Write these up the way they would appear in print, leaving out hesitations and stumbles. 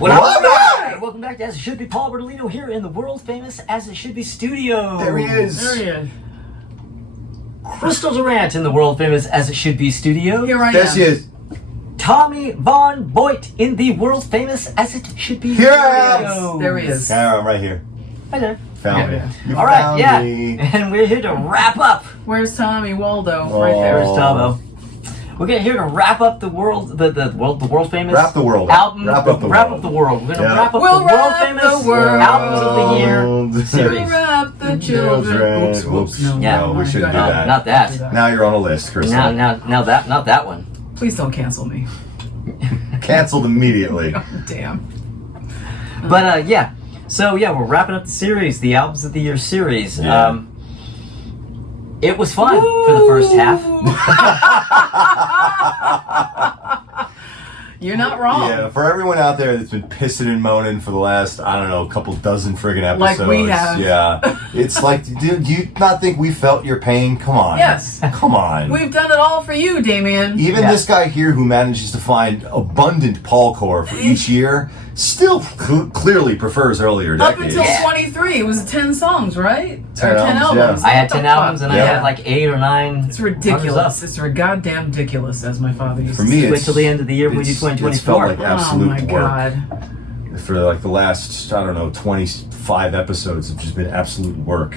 Welcome back to As It Should Be. Paul Bertolino here in the world famous As It Should Be studio. There he is. There he is. Crystal Durant in the world famous As It Should Be studio. Here I am. There she is. Tommy Von Boyd in the world famous As It Should Be Here I studio. am. There he is. Yeah, I'm right here. Hello. Found Yeah. me. You All right, found yeah. me. And we're here to wrap up. Where's Tommy Waldo? Oh. Right there. There's Tomo. We're here to wrap up the world, the world famous Wrap the world up. album. Wrap up the wrap world. up the world. We're gonna Yeah. wrap up We'll the world wrap famous the world. albums of the year series. Wrap the children. Oops, whoops. No, Yeah. no, No, we shouldn't go do ahead. that. Not that. Now you're on a list, Crystal. Now that not that one. Please don't cancel me. Canceled immediately. Damn. But yeah. So yeah, we're wrapping up the series, the albums of the year series. Yeah. It was fun for the first half. You're not wrong. Yeah, for everyone out there that's been pissing and moaning for the last, I don't know, couple dozen friggin' episodes. Like we have. Yeah. It's like, dude, do you not think we felt your pain? Come on. Yes. Come on. We've done it all for you, Damien. Even Yeah. this guy here who manages to find abundant Paul core for each year still clearly prefers earlier Up decades. until 23, it was 10 songs, right? 10 or 10 albums, albums. yeah. I had What the 10 fuck? albums and I Yeah. had like 8 or 9. It's ridiculous. runners-up. It's goddamn ridiculous, as my father used For to me, say. Wait till the end of the year when we do it's 2024. felt like absolute Oh my work. god. For like the last, I don't know, 25 episodes have just been absolute work.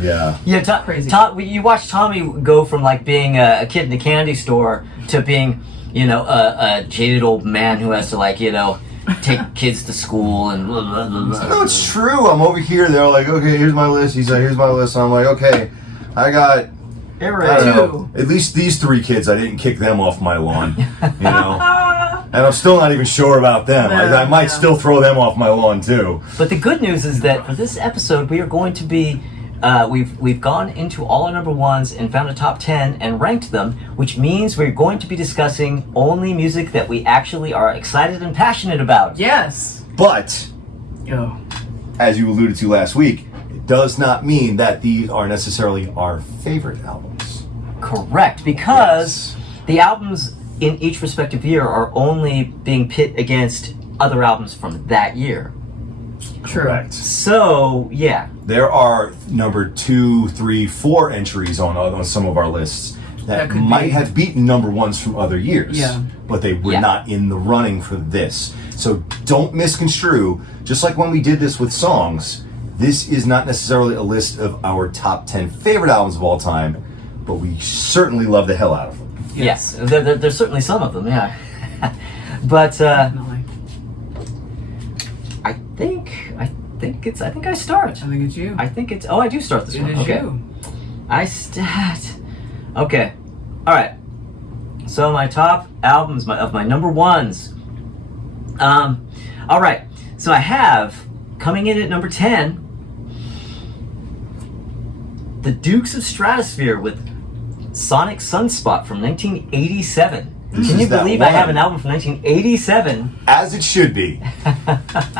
Yeah. Yeah, Crazy. You watch Tommy go from like being a kid in a candy store to being, a jaded old man who has to take kids to school and blah, blah, blah, blah. No, it's true. I'm over here. They're like, okay, here's my list. He's like, here's my list. I'm like, okay, I got, I don't know, at least these 3 kids. I didn't kick them off my lawn, And I'm still not even sure about them. I might still throw them off my lawn too. But the good news is that for this episode, we are going to be, we've gone into all our number ones and found a top 10 and ranked them, which means we're going to be discussing only music that we actually are excited and passionate about. Yes. But Oh. as you alluded to last week, it does not mean that these are necessarily our favorite albums. Correct, because the albums in each respective year are only being pit against other albums from that year. True. Correct. So, yeah. There are number 2, 3, 4 entries on some of our lists that could might be. have beaten number ones from other years. Yeah. But they were Yeah. not in the running for this. So don't misconstrue. Just like when we did this with songs, this is not necessarily a list of our top 10 favorite albums of all time, but we certainly love the hell out of them. Yes, there's certainly some of them, yeah. But Definitely. I think I start. I think it's you. I think it's. Oh, I do start this It one. is Okay. you. I start. Okay. All right. So my top albums of my number ones. All right. So I have coming in at number 10, the Dukes of Stratosphere with Sonic Sunspot from 1987. This Can you is that believe I have one. an album from 1987? As it should be.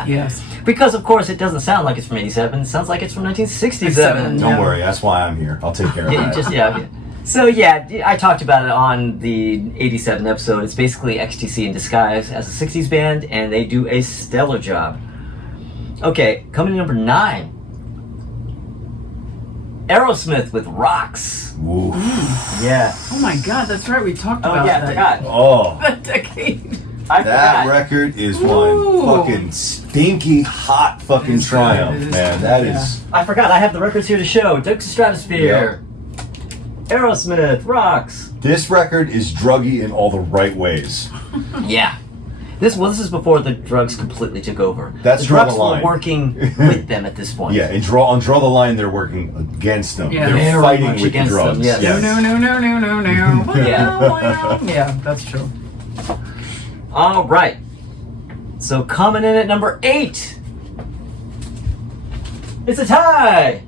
Yes. Because of course it doesn't sound like it's from 87. It sounds like it's from 1967. Don't Yeah. worry, that's why I'm here. I'll take care of Yeah, that. just yeah. So yeah, I talked about it on the 87 episode. It's basically XTC in disguise as a 60s band, and they do a stellar job. Okay, coming in number 9, Aerosmith with Rocks. Ooh. Yeah. Oh my god, that's right. We talked Oh about yeah, I that. forgot. Oh. That decade. I That forgot. record is Ooh. one fucking stinky hot fucking It is triumph, good. It is man. good, That yeah. is. I forgot. I have the records here to show. Dukes of Stratosphere. Aerosmith, Rocks. This record is druggy in all the right ways. Yeah. This is before the drugs completely took over. That's the Draw drugs the Line. were working with them at this point. Yeah, and Draw the Line, they're working against them. Yeah. They're Very fighting much with the against drugs. them, yes. No. Yeah. Yeah, that's true. All right. So coming in at number 8, it's a tie.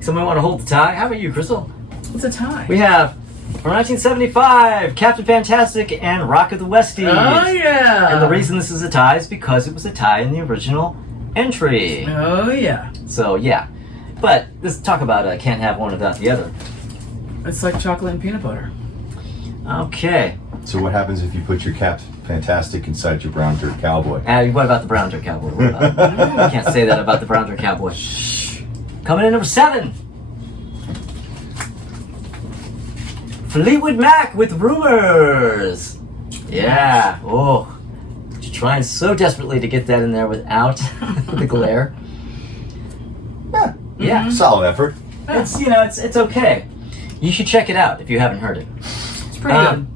Someone want to hold the tie? How about you, Crystal? It's a tie. We have from 1975, Captain Fantastic and Rock of the Westies. Oh yeah. And the reason this is a tie is because it was a tie in the original entry. Oh yeah. So yeah, but let's talk about can't have one without the other. It's like chocolate and peanut butter. Okay. So what happens if you put your fantastic inside your brown dirt cowboy. What about the Brown Dirt Cowboy? What about? You can't say that about the Brown Dirt Cowboy. Coming in number 7. Fleetwood Mac with Rumors. Yeah. Oh. You're trying so desperately to get that in there without the glare. Yeah. Solid effort. It's it's okay. You should check it out if you haven't heard it. It's pretty good.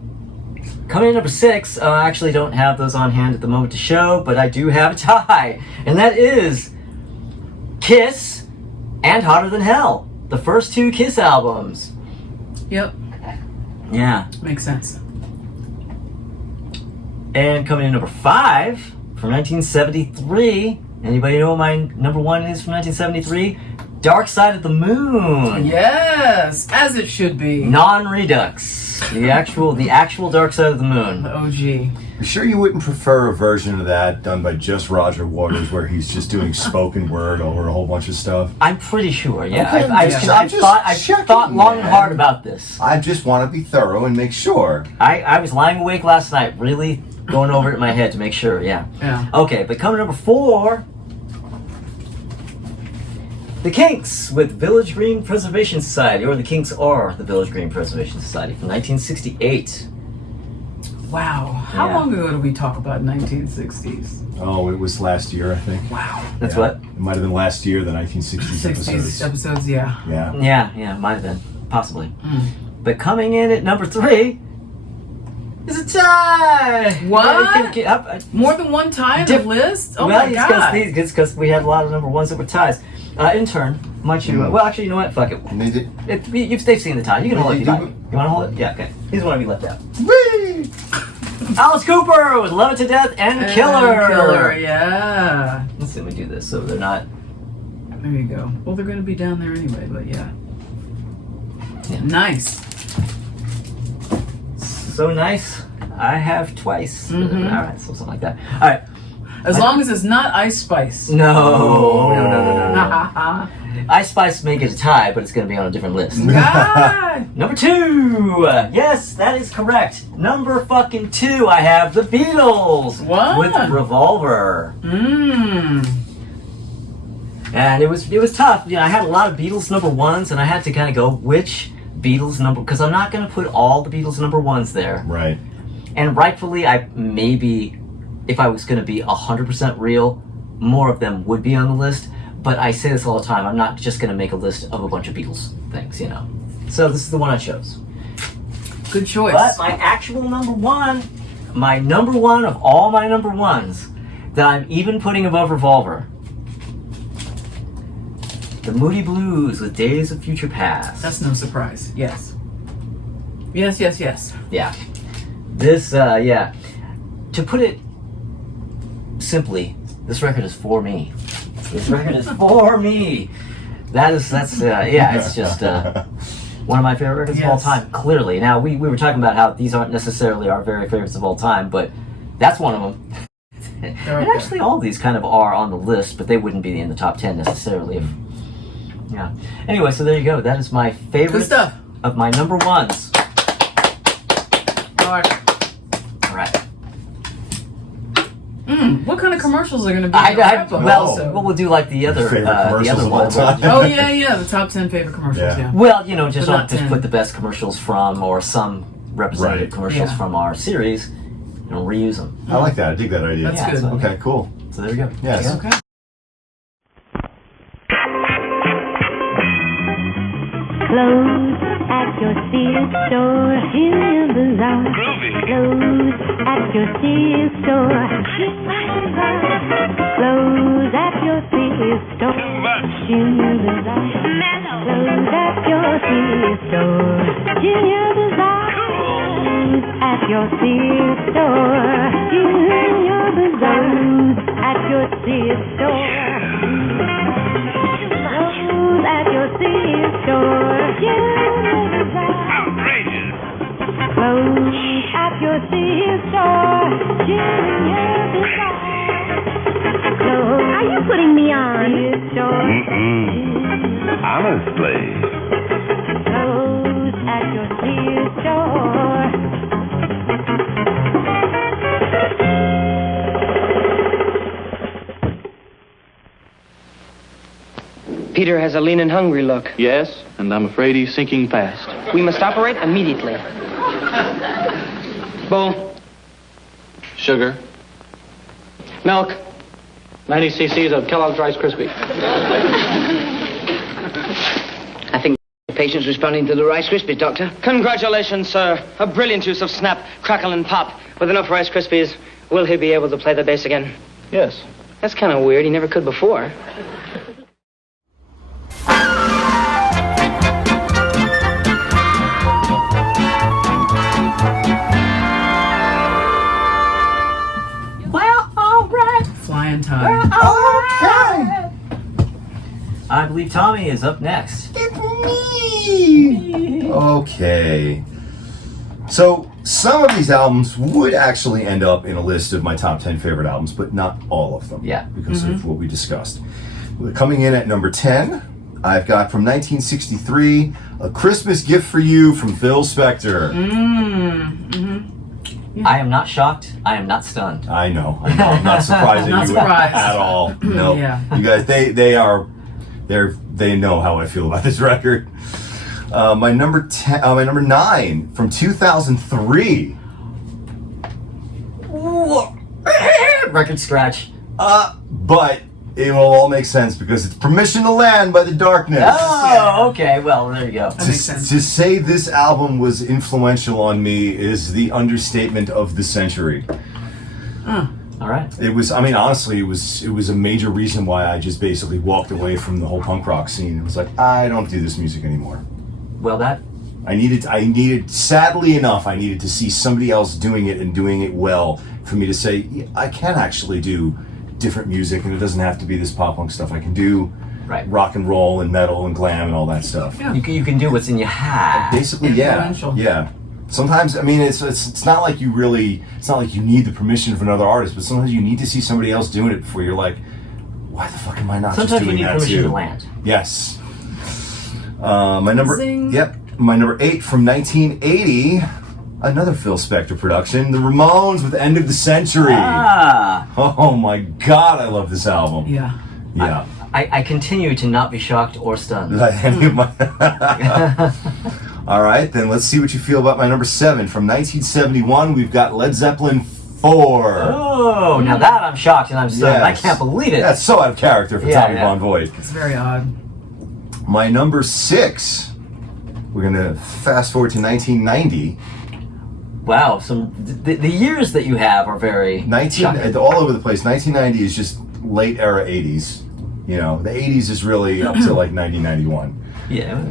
Coming in number 6, I actually don't have those on hand at the moment to show, but I do have a tie, and that is Kiss and Hotter Than Hell, the first 2 Kiss albums. Yep. Yeah. Makes sense. And coming in number 5 from 1973. Anybody know what my number 1 is from 1973? Dark Side of the Moon. Yes, as it should be. Non-Redux. The actual Dark Side of the Moon. The OG. You sure you wouldn't prefer a version of that done by just Roger Waters, where he's just doing spoken word over a whole bunch of stuff? I'm pretty sure. Yeah, Okay, I've thought long and hard about this. I just want to be thorough and make sure. I was lying awake last night, really going over it in my head to make sure. Yeah. Yeah. Okay, but coming number 4, The Kinks with Village Green Preservation Society, or The Kinks are the Village Green Preservation Society from 1968. Wow. How Yeah. long ago did we talk about 1960s? Oh, it was last year, I think. Wow. That's Yeah. what? It might have been last year, the 1960s 60s episodes. episodes, yeah. Yeah. Yeah, might have been, possibly. Mm. But coming in at number 3 is a tie. What? I couldn't get up. More than one tie on the list? Oh well, my god. it's because we had a lot of number 1s that were ties. Intern, might you? Well, actually, you know what? Fuck it. They've seen the tie. You can hold it if you like. You want to hold it? Yeah, okay. He's the one to be left out. Whee! Alice Cooper with Love It to Death and Killer. Killer, yeah. Let's see if we do this so they're not. There you go. Well, they're going to be down there anyway, but yeah. Yeah. Nice. So nice. I have twice. Mhm. All right, so something like that. All right. As long as it's not Ice Spice. No. Ice Spice may get a tie, but it's going to be on a different list. God. Number 2. Yes, that is correct. Number fucking 2. I have the Beatles What? with Revolver. Mmm. And it was tough. You know, I had a lot of Beatles number 1s, and I had to kind of go which Beatles number, because I'm not going to put all the Beatles number 1s there. Right. And rightfully, I maybe, if I was going to be 100% real, more of them would be on the list. But I say this all the time, I'm not just going to make a list of a bunch of Beatles things, you know. So this is the one I chose. Good choice. But my actual number 1, my number 1 of all my number 1s, that I'm even putting above Revolver, the Moody Blues with Days of Future Past. That's no surprise. Yes. Yes, yes, yes. Yeah. This, yeah. To put it simply, this record is for me. This record is for me. That's yeah, it's just one of my favorite records of all Yes. time, clearly. Now, we were talking about how these aren't necessarily our very favorites of all time, but that's one of them. And actually, all of these kind of are on the list, but they wouldn't be in the top 10 necessarily. Yeah. Anyway, so there you go. That is my favorite Good stuff. of my number 1s. All right. All right. What kind of commercials are going to be? We'll do like the other Favorite the commercials other of all ones. time. Oh yeah, the top 10 favorite commercials. Yeah. Yeah. Well, you know, just But I'll not just 10. put the best commercials from, or some representative Right. commercials Yeah. from our series, and reuse them. I like that. I dig that idea. That's Yeah, good. so- Okay, cool. So there you go. Yes. Yeah. Okay. Clothes at your Sears store, Union Bazaar. Clothes at your Sears store, Union Bazaar. Clothes at your Sears store, Union Bazaar. Clothes at your Sears store, Union Bazaar. Clothes at your Sears store, Union Bazaar. Clothes at your Sears store. Clothes at your Sears store, Union Bazaar. Outrageous. Clothes at your Sears store, Union Bazaar. Clothes. Are you putting me on? Sears store. Honestly. Clothes at your Sears store. Peter has a lean and hungry look. Yes, and I'm afraid he's sinking fast. We must operate immediately. Bull, Sugar, milk. 90 cc's of Kellogg's Rice Krispies. I think the patient's responding to the Rice Krispies, Doctor. Congratulations, sir. A brilliant use of snap, crackle, and pop. With enough Rice Krispies, will he be able to play the bass again? Yes. That's kind of weird. He never could before. Well, all right. Flying time. Okay. I believe Tommy is up next. Okay. So, some of these albums would actually end up in a list of my top 10 favorite albums, but not all of them. Yeah. Because of what we discussed. Coming in at number 10, I've got from 1963, A Christmas Gift for You from Phil Spector. I am not shocked. I am not stunned. I know. I'm not surprised Not at you surprised. at all. No. Yeah. You guys, they know how I feel about this record. My number 9 from 2003. Record scratch. But it will all make sense because it's Permission to Land by The Darkness. Oh, okay. Well, there you go. That makes sense. To say this album was influential on me is the understatement of the century. All right. It was, I mean, honestly, it was a major reason why I just basically walked away from the whole punk rock scene. It was like, I don't do this music anymore. Well, that. I needed, sadly enough, I needed to see somebody else doing it and doing it well for me to say, yeah, I can actually do different music and it doesn't have to be this pop punk stuff. I can do Right. rock and roll and metal and glam and all that stuff. Yeah. You can do what's in your hat. Basically, yeah. Influential. Yeah. Sometimes, I mean, it's not like you need the permission of another artist, but sometimes you need to see somebody else doing it before you're like, why the fuck am I not Sometimes just you doing need that permission too? to land. Yes. My number Zing. My number 8 from 1980, another Phil Spector production, The Ramones with End of the Century. Ah. Oh my God, I love this album. Yeah. Yeah. I continue to not be shocked or stunned. All right, then let's see what you feel about my number 7 from 1971. We've got Led Zeppelin 4. Oh, now that I'm shocked and I'm stunned. I Yes. can't believe it. That's so out of character for Yeah, Tommy yeah. Von Voigt. It's very odd. My number 6, we're gonna fast forward to 1990. Wow, the years that you have are very shocking. All over the place. 1990 is just late era 80s. You know, the 80s is really up to like 1991. Yeah.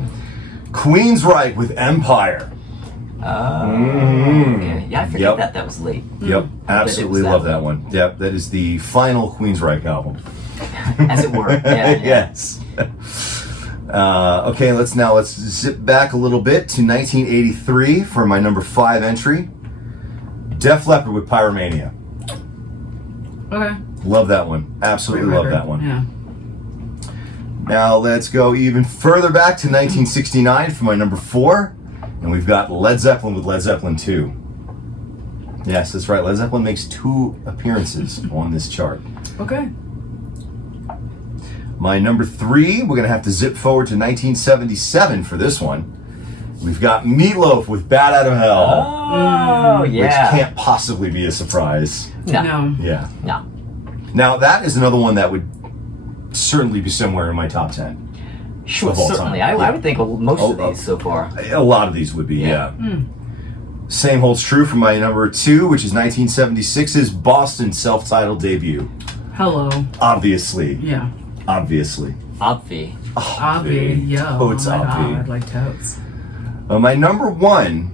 Queensryche with Empire. Okay. Yeah, I forget Yep. that was late. Yep, absolutely that love that one. Yep, that is the final Queensryche album. As it were. Yeah. Yes. Okay, let's zip back a little bit to 1983 for my number 5 entry. Def Leppard with Pyromania. Okay. Love that one. Absolutely Great love record. that one. Yeah. Now let's go even further back to 1969 for my number 4. And we've got Led Zeppelin with Led Zeppelin 2. Yes, that's right. Led Zeppelin makes 2 appearances on this chart. Okay. My number 3, we're going to have to zip forward to 1977 for this one. We've got Meatloaf with Bat Out of Hell. Oh, yeah. Which can't possibly be a surprise. No. Yeah. No. Now, that is another one that would certainly be somewhere in my top 10. Sure, Of all certainly. time. I would think of most of Oh, these so far. A lot of these would be, yeah. Hmm. Same holds true for my number 2, which is 1976's Boston self-titled debut. Hello. Obviously. Yeah. Obviously. Obvi. Obvi. Yo. Oh, it's my obvi. God, like totes. My number 1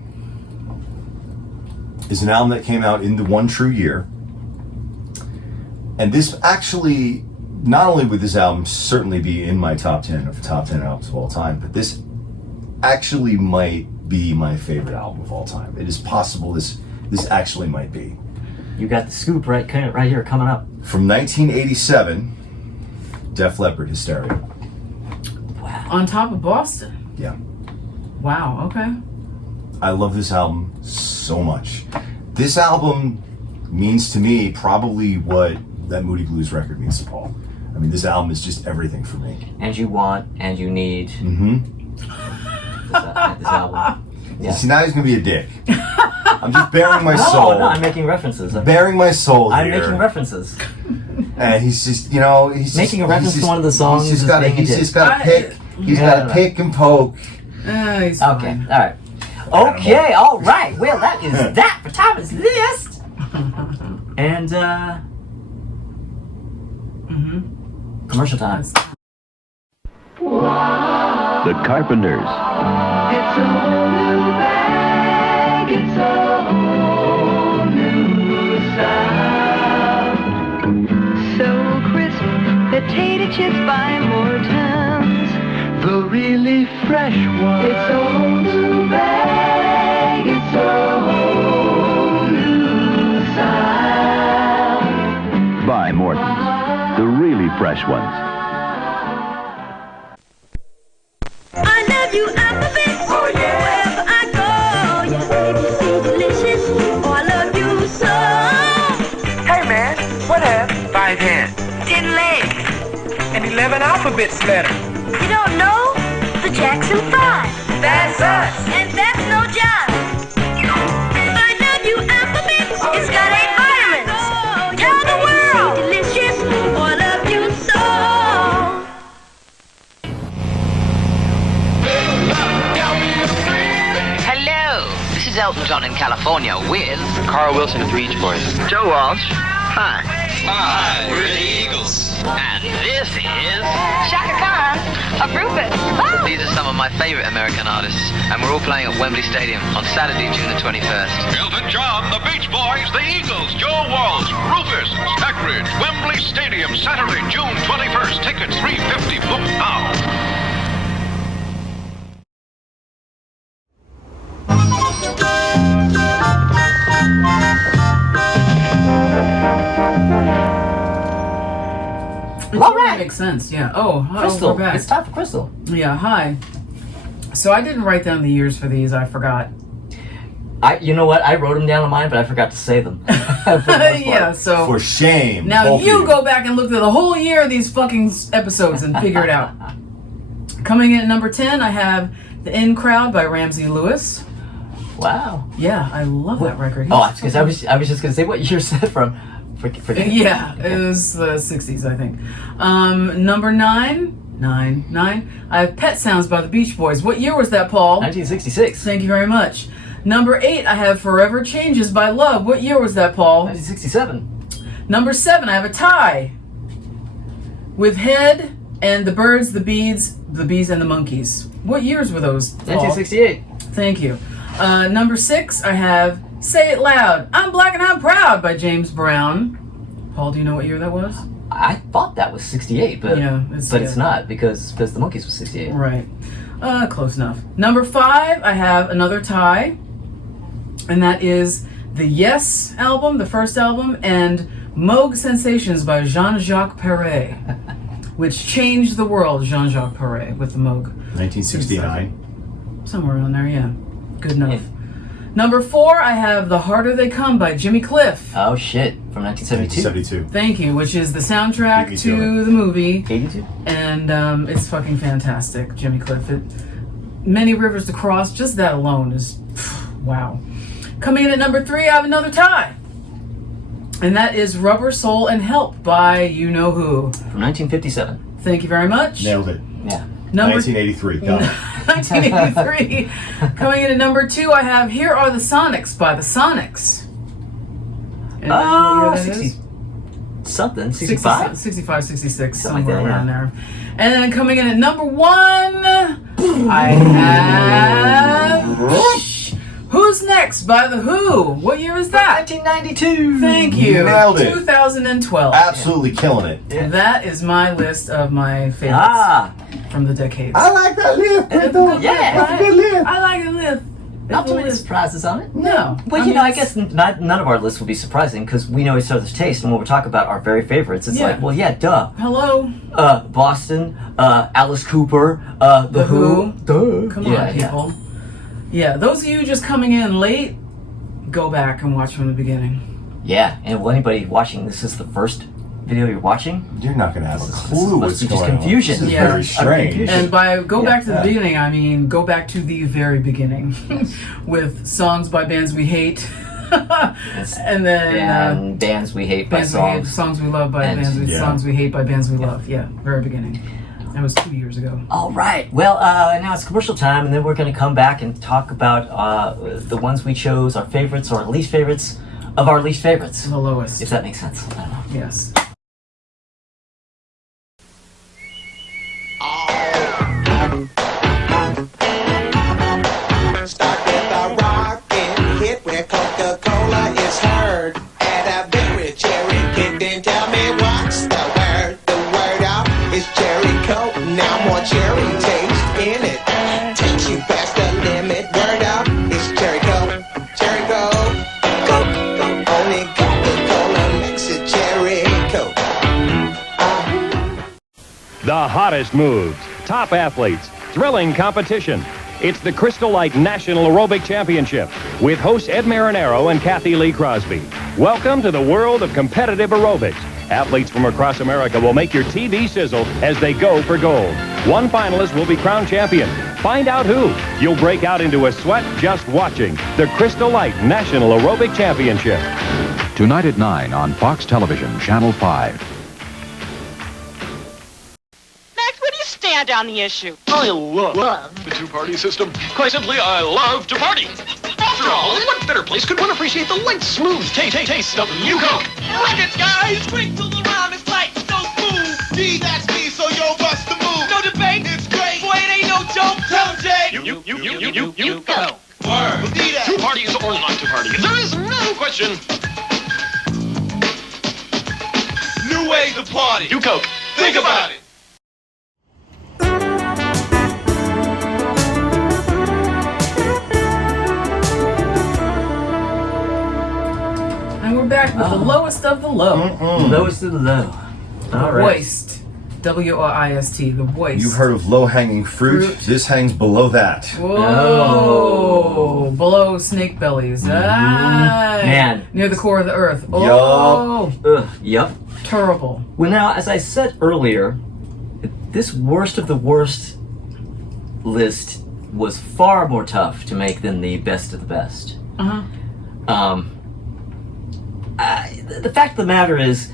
is an album that came out in the one true year. And this actually, not only would this album certainly be in my top 10 of the top 10 albums of all time, but this actually might be my favorite album of all time. It is possible this actually might be. You got the scoop right here coming up. From 1987, Def Leppard, Hysteria. Wow. On top of Boston. Yeah. Wow. Okay. I love this album so much. This album means to me probably what that Moody Blues record means to Paul. I I mean, this album is just everything for me. And you want and you need this album. Yeah. See, now he's gonna be a dick. I'm just bearing my soul. No, I'm making references. Bearing my soul here. I'm making references. And he's just, you know, he's Making just, a reference he's to one of the songs. He's just got to pick. He's got to pick and poke. He's Okay, fine. all right. Okay, all right. Well, that is that for Thomas' list. And commercial time. The Carpenters. It's a whole new bag, it's a whole new sound. So crisp, potato chips by more tons. The really fresh one. It's a whole new bag, it's a whole new sound. By Morton's. The really fresh ones. I love you, alphabet. Oh yeah. Wherever I go, your ABC delicious. Oh, I love you so. Hey man, what have 5 hands 10 legs. and 11 alphabets letters? You don't know? The Jackson 5. That's us. And that's no job. I love you, alphabet. It's got 8 vitamins. Tell the world. Delicious. Oh, I love you so. Hello. This is Elton John in California with Carl Wilson of the Beach Boys. Joe Walsh. Hi. Hi, we're the Eagles. And this is Shaka Khan of Rufus. These are some of my favorite American artists, and we're all playing at Wembley Stadium on Saturday, June the 21st. Elton John, the Beach Boys, the Eagles, Joe Walsh, Rufus, Stackridge, Wembley Stadium, Saturday, June 21st. Tickets $3.50. Book now. All right. Makes sense, yeah. Crystal. We're back. It's time for Crystal. Yeah, hi. So I didn't write down the years for these. I forgot. You know what? I wrote them down on mine, but I forgot to say them. For the most part. Yeah, so For shame. now both of you go back and look at the whole year of these fucking episodes and figure it out. Coming in at number 10, I have The In Crowd by Ramsey Lewis. Wow. Yeah, I love that record. Because I was just gonna say what year is that from. Forget. Yeah, it was the 60s, I think. Number 9, I have Pet Sounds by the Beach Boys. What year was that, Paul? 1966. Thank you very much. Number 8, I have Forever Changes by Love. What year was that, Paul? 1967. Number 7, I have a tie with Head and the Birds, the Bees, and the Monkeys. What years were those, Paul? 1968. Thank you. Number 6, I have Say It Loud, I'm Black and I'm Proud by James Brown. Paul, do you know what year that was? I thought that was 68, but Yeah, it's not because the Monkees was 68. Right. Close enough. Number 5, I have another tie, and that is the Yes album, the first album, and Moog Sensations by Jean-Jacques Perret, which changed the world, Jean-Jacques Perret, with the Moog. 1969. Somewhere around there, yeah. Good enough. Number 4, I have The Harder They Come by Jimmy Cliff. Oh shit, from 1972. 1972. Thank you, which is the soundtrack Beat me to to it. the movie. 82. And it's fucking fantastic, Jimmy Cliff. Many Rivers to Cross, just that alone is, wow. Coming in at number 3, I have another tie. And that is Rubber Soul and Help by You Know Who. From 1957. Thank you very much. Nailed it. Yeah. Number 1983. Got it. 1983. Coming in at number 2, I have Here Are the Sonics by the Sonics. And Oh, that 60 is? something. 65? 65, 66, Something somewhere like that, around yeah. there. And then coming in at number 1, I have Who's Next by The Who. What year is that? 1992. Thank you. Nailed it. 2012. Absolutely killing it. Yeah. That is my list of my favorites from the decades. I like that lift. It's a good Yeah. lift, That's a right? good lift. I like the lift. Not too It's a many lift. surprises on it. No. Well, I guess none of our lists will be surprising because we know each other's taste, and when we talk about our very favorites, it's Yeah. like, well, yeah, duh. Hello. Boston, Alice Cooper, The Who. Duh. Come on, people. Yeah, those of you just coming in late, go back and watch from the beginning. Yeah, and well, anybody watching this is the first video you're watching. You're not going to have a clue what's Must be just going confusion. on. This is Yeah. very strange. Confusion. And by go back to the Yeah. beginning, I mean go back to the very beginning with songs by bands we hate. And then And bands we hate by bands we hate, songs. songs we love by And- bands we Yeah. songs we hate by bands we love. Yeah, very beginning. That was 2 years ago. All right. Well, now it's commercial time, and then we're going to come back and talk about the ones we chose, our favorites or least favorites of our least favorites. The lowest. If that makes sense. I don't know. Yes. Start with a rockin' hit where Coca-Cola is heard. Add a berry cherry kid, then tell me what's the word. The word out is cherry coke. Now more cherry taste in it. Takes you past the limit. Word out is cherry coke. Cherry coke. Coke. Only Coca-Cola makes it cherry coke. The hottest moves, top athletes, thrilling competition. It's the Crystal Light National Aerobic Championship with hosts Ed Marinero and Kathy Lee Crosby. Welcome to the world of competitive aerobics. Athletes from across America will make your TV sizzle as they go for gold. One finalist will be crowned champion. Find out who. You'll break out into a sweat just watching the Crystal Light National Aerobic Championship. Tonight at 9 on Fox Television, Channel 5. Max, where do you stand on the issue? I love the two-party system. Quite simply, I love to party. After all, what better place could one appreciate the light, smooth taste of New Coke? Rock it, guys! Quick till the rhyme is light, so smooth. D, that's me, so yo, bust the move. No debate, it's great. Boy, it ain't no joke. Tell him, Jay. You go. Word. D that. Two parties or not two parties, there is no question. New way to party. New Coke. Think about it. And we're back with the lowest of the low. Lowest of the low. All right. Moist. W-O-I-S-T. The voice. You've heard of low-hanging fruit. This hangs below that. Whoa! Below snake bellies. Ah, Man. near the core of the earth. Oh, Yup. terrible. Well, now, as I said earlier, this worst of the worst list was far more tough to make than the best of the best. The fact of the matter is,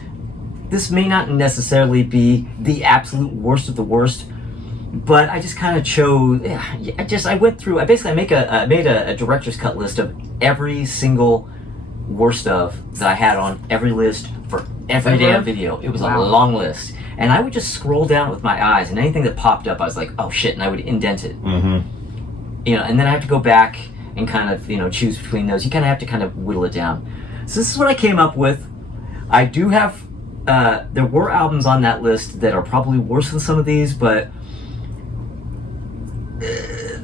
this may not necessarily be the absolute worst of the worst, but I just kind of chose. I went through. I made a director's cut list of every single worst of that I had on every list for every damn video. It was a long list, and I would just scroll down with my eyes, and anything that popped up, I was like, "Oh shit!" and I would indent it. You know, and then I have to go back and kind of choose between those. You kind of have to kind of whittle it down. So this is what I came up with. I do have. There were albums on that list that are probably worse than some of these, but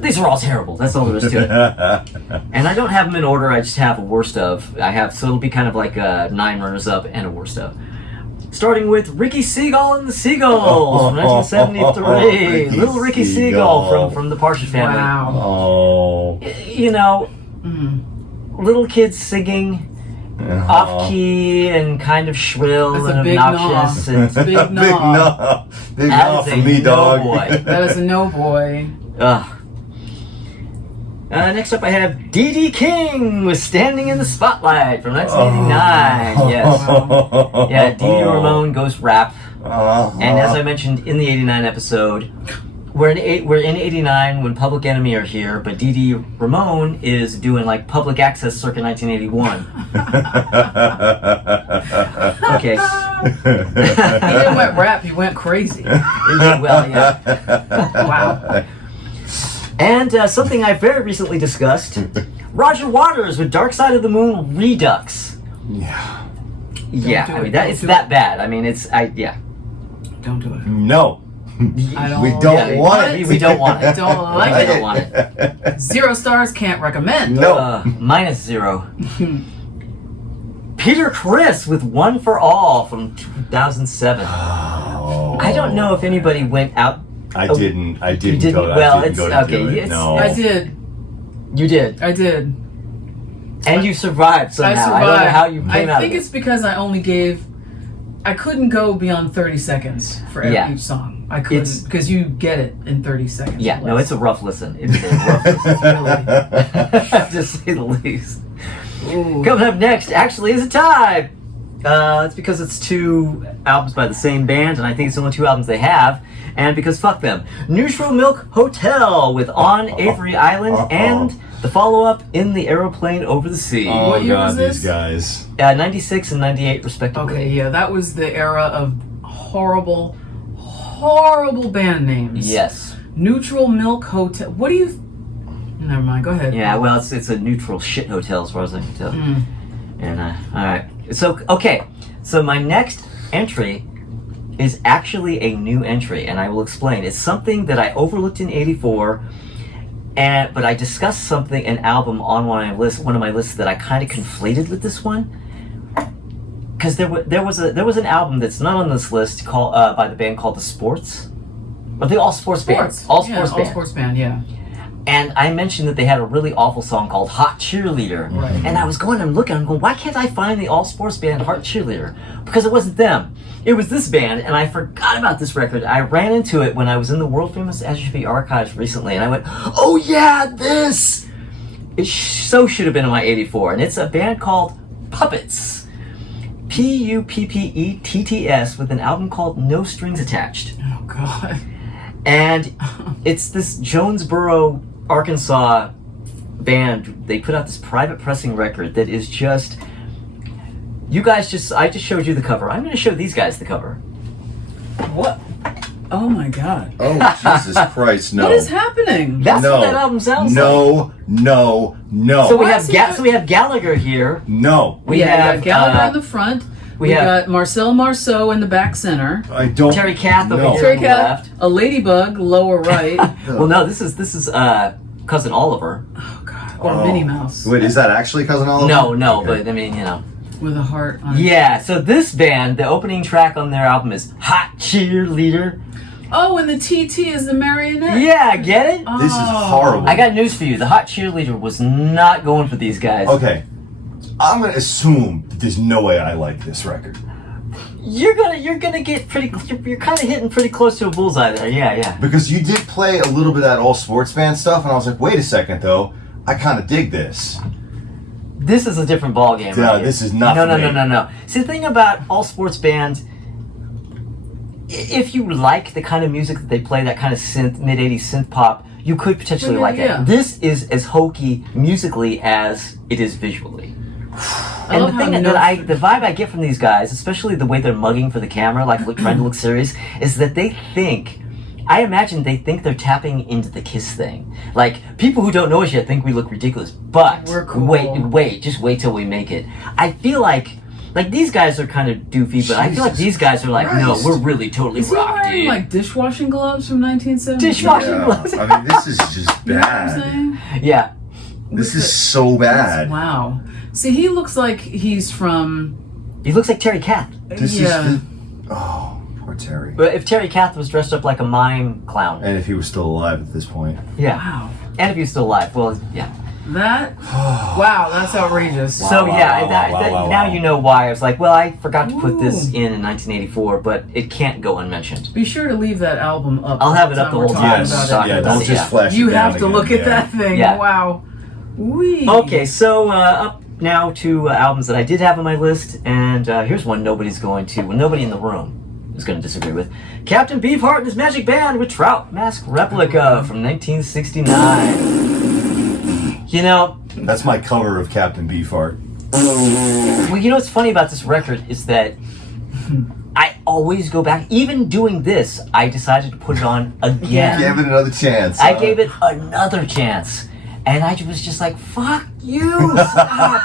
these are all terrible. That's all there is to it. And I don't have them in order. I just have a worst of. So it'll be kind of like 9 runners up and a worst of. Starting with Ricky Seagull and the Seagulls from 1973. Little Ricky Seagull from the Partridge Family. Wow. Little kids singing. Off key and kind of shrill That's and a big obnoxious. Big no. Big no for me, dog. Boy. That is a no boy. Next up, I have D.D. King with "Standing in the Spotlight" from 1989. Yes, yeah. D.D. Ramone goes rap, and as I mentioned in the '89 episode, we're in '89 when Public Enemy are here, but D.D. Ramone is doing like Public Access circa 1981. Okay. He didn't went rap, he went crazy. Well, yeah. Wow. And something I very recently discussed, Roger Waters with "Dark Side of the Moon" Redux. Yeah. Yeah, do I it. mean it's that bad. I mean yeah. Don't do it. No. I don't. We don't want it. We don't want it. Don't like I it. don't want it. 0 stars, can't recommend. No. -0. Peter Criss with "One for All" from 2007. I don't know if anybody went out. I didn't go to Well, do it's it. okay. No. I did. You did. I did. And you survived somehow. I don't know how you came out I think of it's because I only gave I couldn't go beyond 30 seconds for each song. I couldn't, because you get it in 30 seconds. Yeah, no, it's a rough listen. It's a rough listen, really. To say the least. Ooh. Coming up next, actually, is a tie. It's because it's 2 albums by the same band, and I think it's the only 2 albums they have. And because fuck them. Neutral Milk Hotel with On Avery Island and the follow-up In the Aeroplane Over the Sea. Oh, what year was these this? guys. 96 and 98, respectively. Okay, yeah, that was the era of horrible band names. Yes. Neutral Milk Hotel. What do you... Never mind, go ahead. Yeah, well, it's a neutral shit hotel as far as I can tell. And, alright. So, okay. So my next entry is actually a new entry, and I will explain. It's something that I overlooked in 84, but I discussed an album on one of my lists that I kind of conflated with this one. Because there was an album that's not on this list called by the band called The Sports. Or the All Sports Band. All Sports Band, yeah. And I mentioned that they had a really awful song called Hot Cheerleader. Right. And I was going and looking, I'm going, why can't I find the All Sports Band Hot Cheerleader? Because it wasn't them. It was this band, and I forgot about this record. I ran into it when I was in the world famous As You Should Be archives recently, and I went, oh yeah, this! It so should have been in my 84, and it's a band called Puppets. Puppetts with an album called No Strings Attached. Oh God. And it's this Jonesboro, Arkansas band. They put out this private pressing record that is just... I just showed you the cover. I'm going to show these guys the cover. What? Oh my God. Oh, Jesus Christ, no. What is happening? That's what that album sounds like. No. So we have Gallagher here. No. We have Gallagher in the front. We got Marcel Marceau in the back center. Terry Kath over here Terry on the Kath, left. a ladybug lower right. Well, no, this is Cousin Oliver. Oh God, or Minnie Mouse. Wait, is that actually Cousin Oliver? No, Okay. but I mean, you know. With a heart on it. Yeah, so this band, the opening track on their album is Hot Cheerleader. Oh, and the TT is the marionette. Yeah, get it? Oh. This is horrible. I got news for you. The Hot Cheerleader was not going for these guys. Okay. I'm going to assume that there's no way I like this record. You're gonna get pretty. You're kind of hitting pretty close to a bullseye there. Yeah. Because you did play a little bit of that all sports band stuff, and I was like, wait a second though, I kind of dig this. This is a different ballgame. Yeah, right? this is not. No. See, the thing about all sports bands, if you like the kind of music that they play, that kind of mid '80s synth pop, you could potentially like it. This is as hokey musically as it is visually. And the thing the vibe I get from these guys, especially the way they're mugging for the camera, like trying to look serious, is that I imagine they think they're tapping into the Kiss thing. Like, people who don't know us yet think we look ridiculous, but we're cool. just wait till we make it. I feel like these guys are kind of doofy, but I feel like these guys are like, no, we're really totally is he rock, wearing dude. like dishwashing gloves from 1970? Dishwashing gloves. I mean, this is just You know what I'm bad. saying? Yeah. This is so bad. Wow. See, he looks like he's from... He looks like Terry Kath. Oh, poor Terry. But if Terry Kath was dressed up like a mime clown. And if he was still alive at this point. Yeah. Wow. And if he was still alive. Well, yeah. Wow, that's outrageous. Now you know why. I was like, well, I forgot to put this in 1984, but it can't go unmentioned. Be sure to leave that album up. I'll have it up the whole time. Don't just flash it You down have to again, look at that thing. Yeah. Wow. Wee. Okay, so up now to albums that I did have on my list, and here's one nobody in the room is going to disagree with. Captain Beefheart and his Magic Band with Trout Mask Replica from 1969. You know... That's my cover of Captain Beefheart. Well, you know what's funny about this record is that I always go back. Even doing this, I decided to put it on again. You gave it another chance. I gave it another chance. And I was just like, fuck you, stop.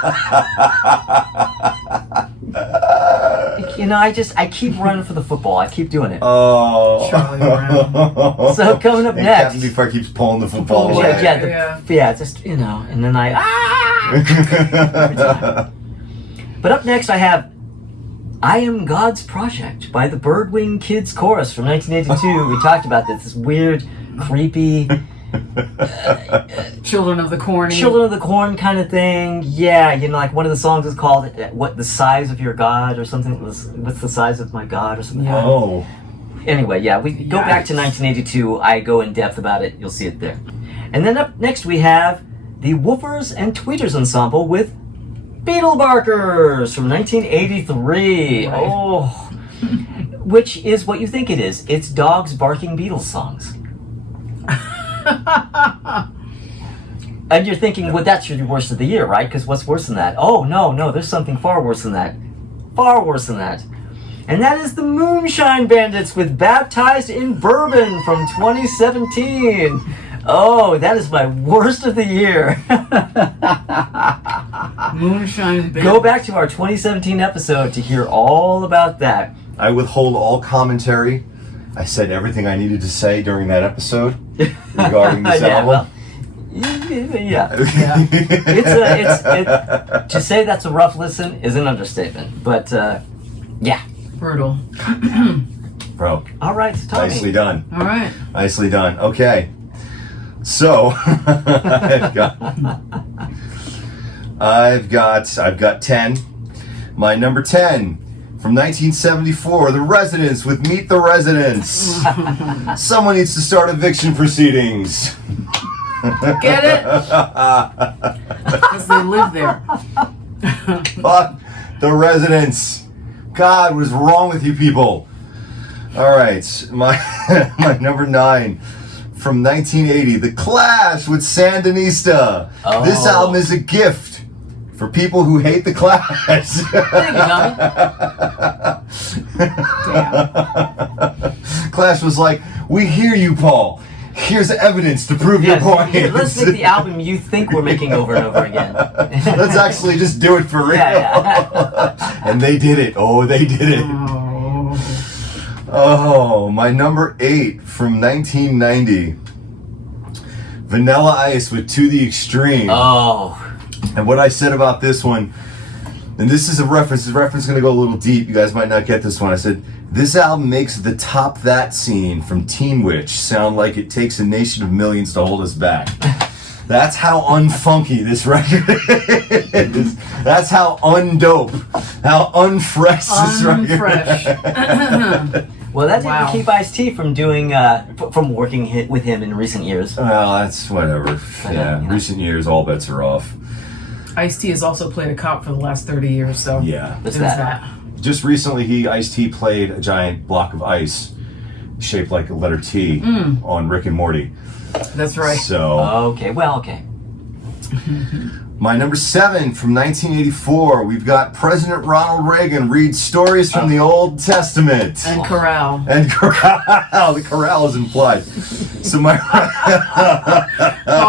You know, I keep running for the football. I keep doing it. Oh. Charlie Brown. So coming up and next. Captain Beefheart keeps pulling the football away. Yeah, just, you know, and then every time. But up next I have I Am God's Project by the Birdwing Kids Chorus from 1982. We talked about this weird, creepy, Children of the Corn. Children of the Corn kind of thing. Yeah, like one of the songs is called "What the Size of Your God" or something. What's the size of my God or something? Yeah. Oh. Anyway, yeah, we go back to 1982. I go in depth about it. You'll see it there. And then up next we have the Woofers and Tweeters Ensemble with Beetlebarkers from 1983. Right. Oh, which is what you think it is. It's dogs barking Beatles songs. And you're thinking, well, that's your worst of the year, right? Because what's worse than that? Oh, no, there's something far worse than that. Far worse than that. And that is the Moonshine Bandits with Baptized in Bourbon from 2017. Oh, that is my worst of the year. Moonshine Bandits. Go back to our 2017 episode to hear all about that. I withhold all commentary. I said everything I needed to say during that episode regarding this album. Well, yeah. To say that's a rough listen is an understatement. But, yeah. Brutal. Bro. All right, Tommy. Nicely done. All right. Nicely done. Okay. So, I've got 10. My number 10 from 1974, The Residents with Meet the Residents. Someone needs to start eviction proceedings. Get it? Because they live there. Fuck the Residents. God, what is wrong with you people? All right, my number 9 from 1980, The Clash with Sandinista. Oh. This album is a gift for people who hate The Clash. Thank you, Tommy. Clash was like, we hear you, Paul. Here's evidence to prove your point. Here, let's make the album you think we're making over and over again. Let's actually just do it for real. Yeah. And they did it. Oh, they did it. Oh, my number 8 from 1990. Vanilla Ice with To the Extreme. Oh. And what I said about this one, and this is a reference, this reference is going to go a little deep. You guys might not get this one. I said, this album makes the Top That scene from Teen Witch sound like it takes a nation of millions to hold us back. That's how unfunky this record is. That's how undope, how unfresh this record is. Well, that didn't keep Ice-T from doing, from working with him in recent years. Well, that's whatever. Yeah, recent years, all bets are off. Ice-T has also played a cop for the last 30 years, so yeah, there's that. Just recently, Ice-T played a giant block of ice shaped like a letter T on Rick and Morty. That's right. So okay. My number 7 from 1984, we've got President Ronald Reagan reads stories from the Old Testament. And Corral. And Corral. The Corral is implied. So Paul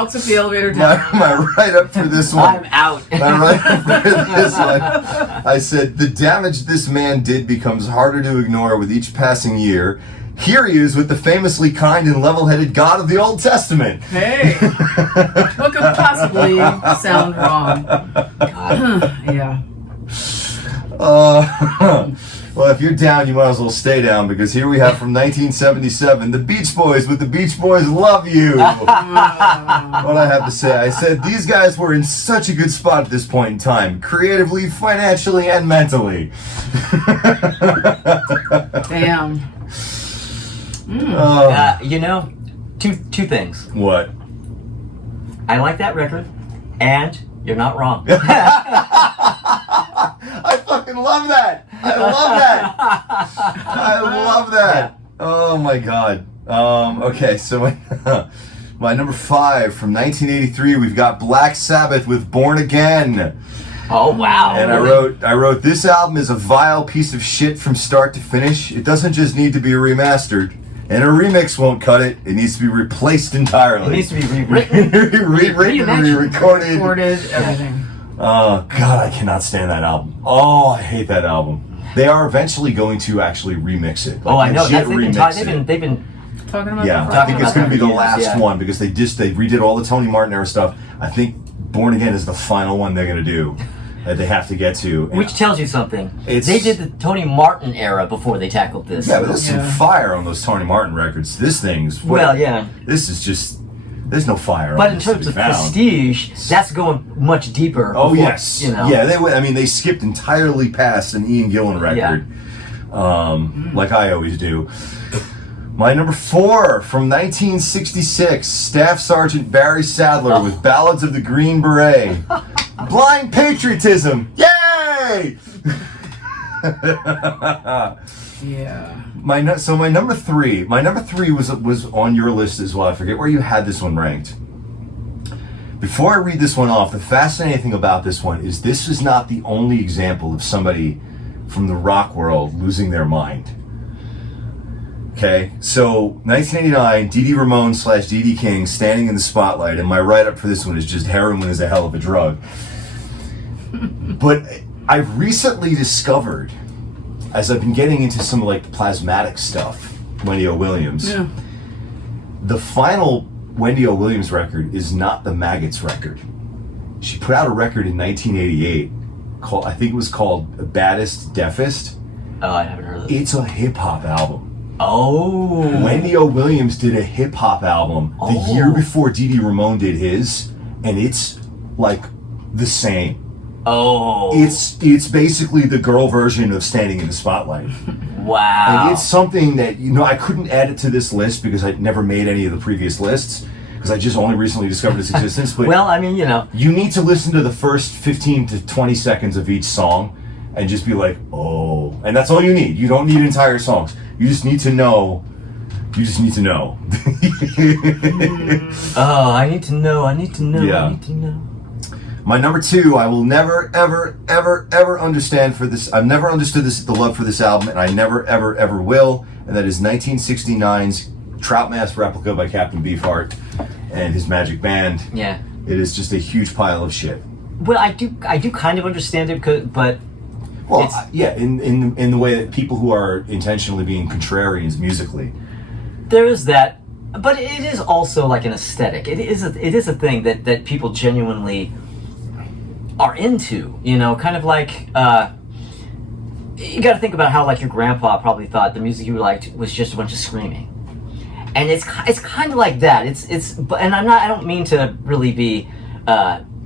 took the elevator down. My write-up for this one. I'm out. My write-up for this one. I said, the damage this man did becomes harder to ignore with each passing year. Here he is with the famously kind and level-headed God of the Old Testament. Hey, what could possibly sound wrong? Yeah. Well, if you're down, you might as well stay down, because here we have from 1977, the Beach Boys with The Beach Boys Love You. What I have to say, I said these guys were in such a good spot at this point in time, creatively, financially, and mentally. Damn. Two things. What? I like that record, and you're not wrong. I fucking love that. I love that. I love that. Oh my god. Okay, so my number 5 from 1983, we've got Black Sabbath with Born Again. Oh wow. And I wrote this album is a vile piece of shit from start to finish. It doesn't just need to be remastered. And a remix won't cut it. It needs to be replaced entirely. It needs to be rewritten. Rewritten, re-recorded. Everything. Oh, God, I cannot stand that album. Oh, I hate that album. They are eventually going to actually remix it. I know. They've been talking about yeah, I think it's going to be the last one, because they redid all the Tony Martin era stuff. I think Born Again is the final one they're going to do. That they have to get to. Which tells you something. They did the Tony Martin era before they tackled this. Yeah, but there's some fire on those Tony Martin records. This thing's... Well, yeah. This is just... There's no fire. But in terms of prestige, that's going much deeper. Oh, before, yes. You know. Yeah, they skipped entirely past an Ian Gillan record, like I always do. My number 4 from 1966, Staff Sergeant Barry Sadler with Ballads of the Green Beret. Blind Patriotism. Yay! Yeah. My number 3 was on your list as well. I forget where you had this one ranked. Before I read this one off, the fascinating thing about this one is this is not the only example of somebody from the rock world losing their mind. Okay, so 1989, Dee Dee Ramone / Dee Dee King standing in the spotlight, and my write-up for this one is just heroin is a hell of a drug. But I've recently discovered, as I've been getting into some like plasmatic stuff, Wendy O. Williams, the final Wendy O. Williams record is not the Maggots record. She put out a record in 1988 called, I think it was called Baddest Deafest. Oh, I haven't heard of it. It's a hip-hop album. Oh. Wendy O. Williams did a hip-hop album the year before Dee Dee Ramone did his, and it's like the same. Oh. It's basically the girl version of Standing in the Spotlight. Wow. And it's something that, you know, I couldn't add it to this list because I'd never made any of the previous lists, because I just only recently discovered its existence. But well, I mean, you know. You need to listen to the first 15 to 20 seconds of each song and just be like, oh. And that's all you need. You don't need entire songs. You just need to know. You just need to know. Oh, I need to know. I need to know. Yeah. I need to know. My number 2, I will never, ever, ever, ever understand for this. I've never understood the love for this album, and I never, ever, ever will. And that is 1969's Trout Mask Replica by Captain Beefheart and his Magic Band. Yeah. It is just a huge pile of shit. Well, I do kind of understand it, but well, yeah, in the way that people who are intentionally being contrarians musically. There is that, but it is also like an aesthetic. It is a thing that people genuinely are into, you know, kind of like you got to think about how like your grandpa probably thought the music you liked was just a bunch of screaming, and it's kind of like that. And I don't mean to really be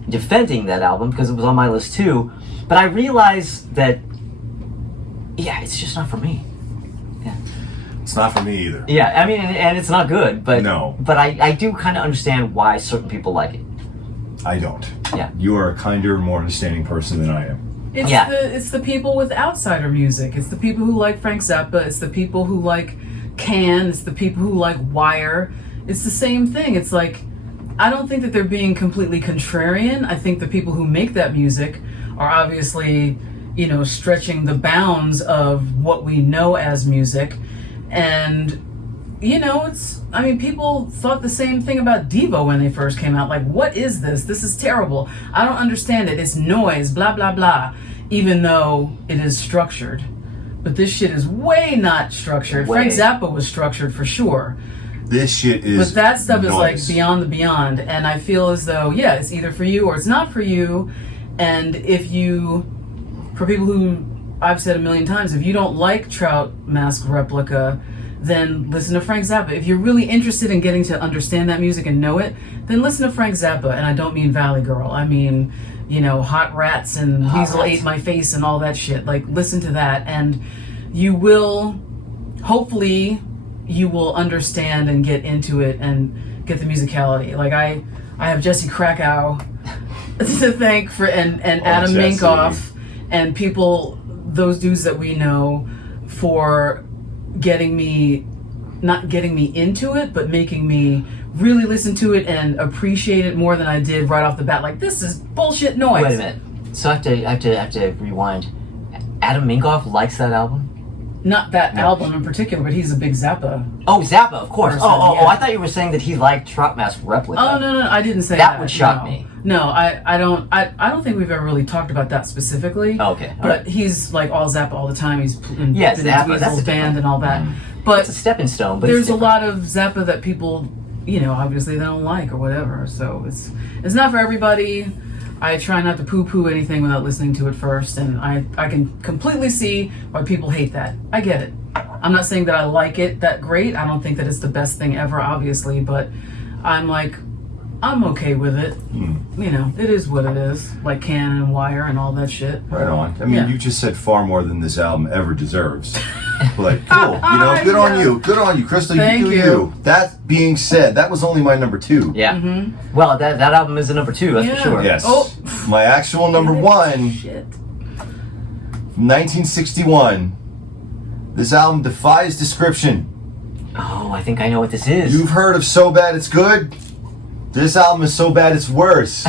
defending that album because it was on my list too, but I realized that it's just not for me. Yeah, it's not for me either. Yeah, I mean, and it's not good, but no, but I do kind of understand why certain people like it. I don't. Yeah. You are a kinder, more understanding person than I am. It's the people with outsider music. It's the people who like Frank Zappa. It's the people who like Can. It's the people who like Wire. It's the same thing. It's like, I don't think that they're being completely contrarian. I think the people who make that music are obviously, you know, stretching the bounds of what we know as music. And, you know, people thought the same thing about Devo when they first came out. Like, what is this? This is terrible. I don't understand it. It's noise, blah, blah, blah. Even though it is structured. But this shit is way not structured. Frank Zappa was structured for sure. This shit is But that stuff noise. is like beyond the beyond. And I feel as though, it's either for you or it's not for you. And for people who, I've said a million times, if you don't like Trout Mask Replica, then listen to Frank Zappa. If you're really interested in getting to understand that music and know it, then listen to Frank Zappa. And I don't mean Valley Girl. I mean, you know, Hot Rats and Weasel Ate My Face and all that shit. Like, listen to that. And hopefully you will understand and get into it and get the musicality. Like, I have Jesse Krakow to thank for, and Adam Jesse. Minkoff and people, those dudes that we know, for not getting me into it, but making me really listen to it and appreciate it more than I did right off the bat. Like, this is bullshit noise. Wait a minute. So I have to rewind. Adam Minkoff likes that album? Not that album in particular, but he's a big Zappa. Oh, Zappa, of course. person, Oh, I thought you were saying that he liked Trout Mask Replica. Oh, no, I didn't say that. That would shock me. No, I don't think we've ever really talked about that specifically. Okay. But he's like all Zappa all the time. He's in Zappa, Weasel's that's a band and all that. But it's a stepping stone. But there's a lot of Zappa that people, you know, obviously they don't like or whatever. So it's not for everybody. I try not to poo-poo anything without listening to it first, and I can completely see why people hate that. I get it. I'm not saying that I like it that great. I don't think that it's the best thing ever, obviously, but I'm like, I'm okay with it. You know, it is what it is. Like Cannon and Wire and all that shit. Right on. I mean, Yeah. you just said far more than this album ever deserves. Like, cool. You know, good on you. Good on you, Crystal. Thank you do you. you. That being said, that was only my number 2. Yeah. Well, that album is a number 2, that's for sure. Yes. Oh. My actual number 1, Shit. 1961. This album defies description. Oh, I think I know what this is. You've heard of So Bad It's Good? This album is so bad it's worse.